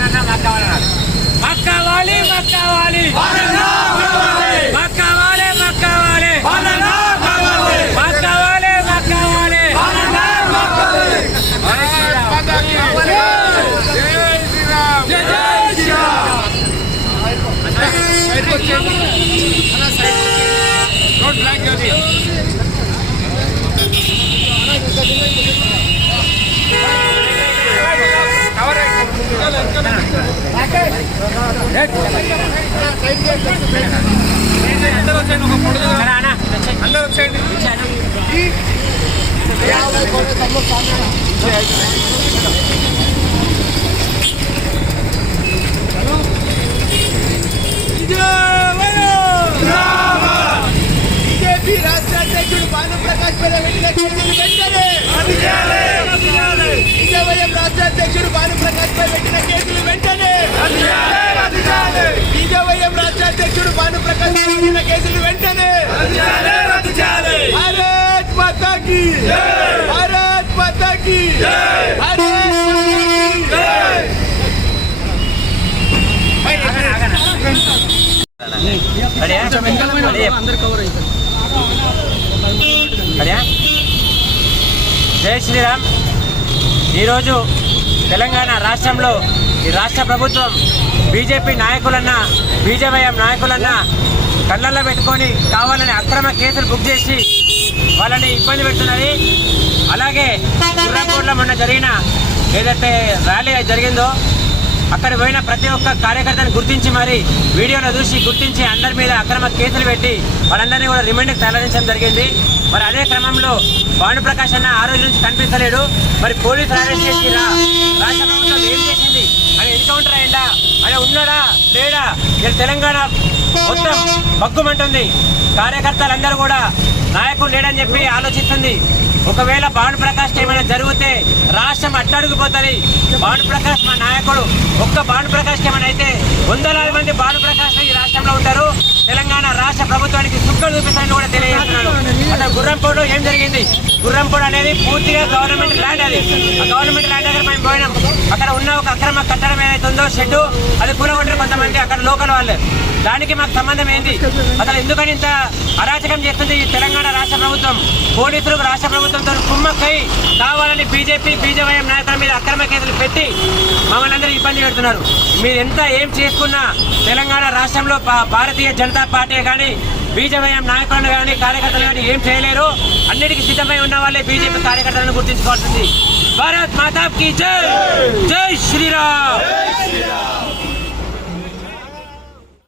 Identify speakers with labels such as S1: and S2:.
S1: వాడన్నా మాకు కావాలన్నారు మాకు కావాలి
S2: మాకు కావాలి మాకు కావాలి మాకు కావాలి మాకు కావాలి మాకు కావాలి రోడ్ బ్లాక్
S1: అందరూ వచ్చేయండి
S3: బీజేపీ రాష్ట్ర అధ్యక్షుడు భానుప్రకాష్ పైన పెట్టిన కేసులు వెంటనే బీజేవైఎం రాష్ట్ర అధ్యక్షుడు భానుప్రకాష్ పై పెట్టిన కేసులు వెంటనే బీజేవైఎం రాష్ట్ర అధ్యక్షుడు భానుప్రకాష్ పై పెట్టిన కేసులు వెంటనే భారత్ మాతా కీ భారత్ మాతా కీ భారత్ మాతా కీ
S2: జై శ్రీరామ్. ఈరోజు తెలంగాణ రాష్ట్రంలో ఈ రాష్ట్ర ప్రభుత్వం బీజేపీ నాయకులన్నా బీజేవైఎం నాయకులన్నా కళ్ళల్లో పెట్టుకొని కావాలని అక్రమ కేసులు బుక్ చేసి వాళ్ళని ఇబ్బంది పెడుతున్నది. అలాగే కుర్రాపూర్లో మొన్న జరిగిన ఏదైతే ర్యాలీ జరిగిందో అక్కడ పోయిన ప్రతి ఒక్క కార్యకర్తను గుర్తించి మరి వీడియోలో చూసి గుర్తించి అందరి మీద అక్రమ కేసులు పెట్టి వాళ్ళందరినీ కూడా రిమాండ్కి తరలించడం జరిగింది. మరి అదే క్రమంలో భానుప్రకాష్ అన్న ఆ రోజు నుంచి కనిపించలేడు మరి పోలీసులు అరెస్ట్ చేసి రాష్ట్ర ప్రభుత్వం ఏం చేసింది? అని ఎన్కౌంటర్ అయిందా అని ఉన్నాడా? లేడా? తెలంగాణ మొత్తం మగ్గుమంటుంది కార్యకర్తలందరూ కూడా నాయకుడు లేడని చెప్పి ఆలోచిస్తుంది. ఒకవేళ భాను ప్రకాష్ ఏమైనా జరిగితే రాష్ట్రం అట్టడుగుపోతుంది. భాను ప్రకాష్ మా నాయకుడు. ఒక్క భాను ప్రకాష్ ఏమైనా అయితే వందలాది మంది భాను ప్రకాష్ ఈ రాష్ట్రంలో ప్రభుత్వానికి చూపిస్తాను కూడా తెలియజేస్తున్నాను. అసలు గుర్రంపూడ్లో ఏం జరిగింది? గుర్రంపూడ్ అనేది పూర్తిగా గవర్నమెంట్ ల్యాండ్ అది. ఆ గవర్నమెంట్ ల్యాండ్ దగ్గర మేము పోయినాం. అక్కడ ఉన్న ఒక అక్రమ కట్టడం ఏదైతే ఉందో షెడ్ అది కూలగొట్టారు కొంతమంది అక్కడ లోకల్ వాళ్ళు. దానికి మాకు సంబంధం ఏంటి అసలు ఎందుకని ఇంత అరాచకం చేస్తుంది ఈ తెలంగాణ రాష్ట్ర ప్రభుత్వం? పోలీసులు రాష్ట్ర ప్రభుత్వంతో కుమ్మక్కై కావాలని బీజేపీ బీజేవైఎం నాయకుల మీద అక్రమ కేసులు పెట్టి మమ్మల్ని అందరూ ఇబ్బంది పెడుతున్నారు. మీరు ఎంత ఏం చేసుకున్నా తెలంగాణ రాష్ట్రంలో భా- భారతీయ జనతా పార్టీ కానీ బీజేపీ నాయకులను కానీ కార్యకర్తలు కానీ ఏం చేయలేరు. అన్నిటికీ సిద్ధమై ఉన్న వాళ్ళే బీజేపీ కార్యకర్తలను గుర్తించుకోవాల్సింది. భారత్ మాతా కీ జై! జై శ్రీరామ్!